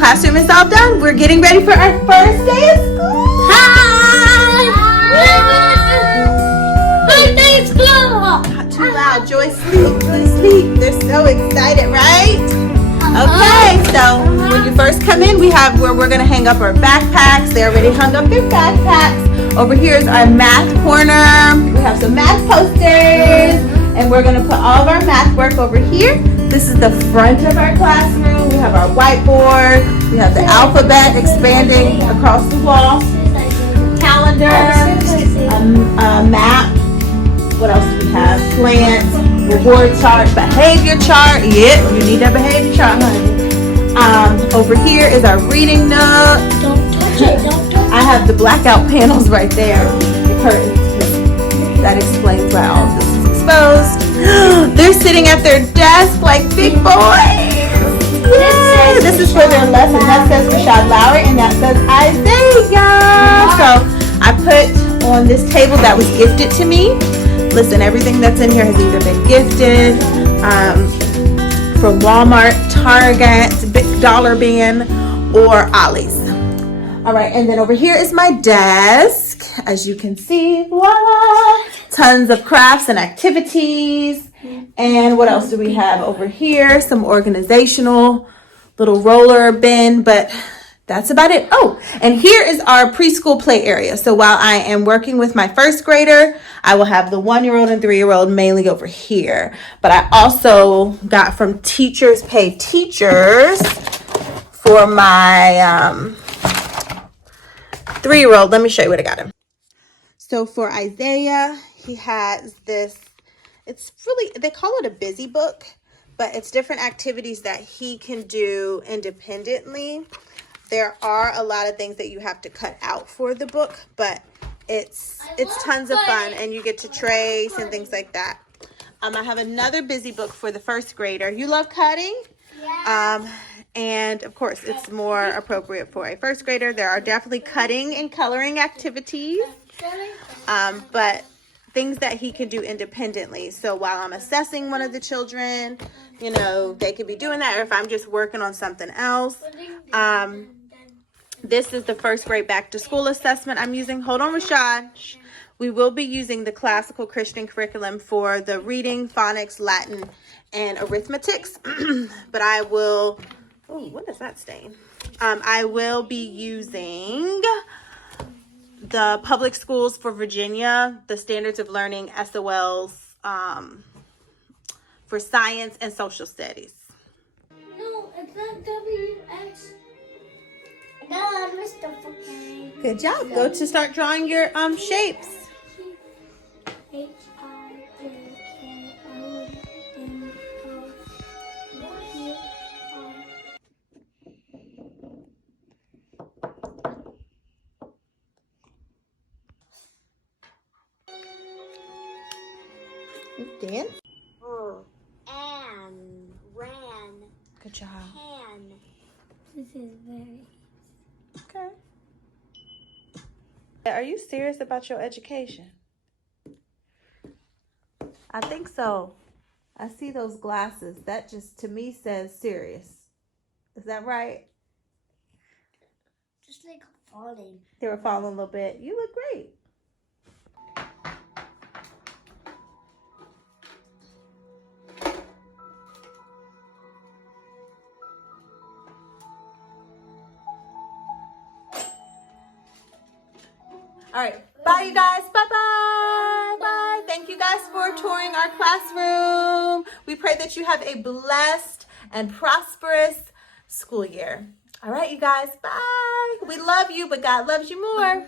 classroom is all done. We're getting ready for our first day of school. Hi! First day of school! Not too loud. Joy, sleep. Joy, sleep. They're so excited, right? Okay, so when you first come in, we have where we're going to hang up our backpacks. They already hung up their backpacks. Over here is our math corner. We have some math posters. And we're going to put all of our math work over here. This is the front of our classroom. We have our whiteboard. We have the alphabet expanding across the wall. Calendar. A map. What else do we have? Slants. Reward chart. Behavior chart. Yep, you need that behavior chart, honey. Over here is our reading nook. Don't touch it. Don't touch it. I have the blackout panels right there. The curtains. That explains why all of this is exposed. They're sitting at their desk like big boys. Yay! This is for their lesson. That says Rashad Lowry and that says Isaiah. So I put on this table that was gifted to me. Listen, everything that's in here has either been gifted from Walmart, Target, Big Dollar Bin, or Ollie's. All right, and then over here is my desk. As you can see, voila, tons of crafts and activities. And what else do we have over here? Some organizational little roller bin, but that's about it. Oh, and here is our preschool play area. So while I am working with my first grader, I will have the 1-year-old and 3-year-old mainly over here. But I also got from Teachers Pay Teachers for my 3-year-old. Let me show you what I got him. So for Isaiah, he has this, it's really, they call it a busy book, but it's different activities that he can do independently. There are a lot of things that you have to cut out for the book, but it's tons of fun, and you get to trace and things like that. I have another busy book for the first grader. You love cutting? Yeah. And of course, it's more appropriate for a first grader. There are definitely cutting and coloring activities, but things that he can do independently. So while I'm assessing one of the children, you know, they could be doing that, or if I'm just working on something else. This is the first grade back to school assessment I'm using. Hold on, Rashad. We will be using the classical Christian curriculum for the reading, phonics, Latin, and arithmetics. But I will, oh, what is that stain? I will be using the public schools for Virginia, the standards of learning, SOLs, for science and social studies. No, it's not WX. No, Mr. Fucking. Good job. Go to start drawing your shapes. Dan? And ran. Good job. Can. This is very. Okay. Are you serious about your education? I think so. I see those glasses. That just, to me, says serious. Is that right? Just like falling. They were falling a little bit. You look great. All right. Bye, you guys. Bye-bye. Bye. Thank you guys for touring our classroom. We pray that you have a blessed and prosperous school year. All right, you guys. Bye. We love you, but God loves you more.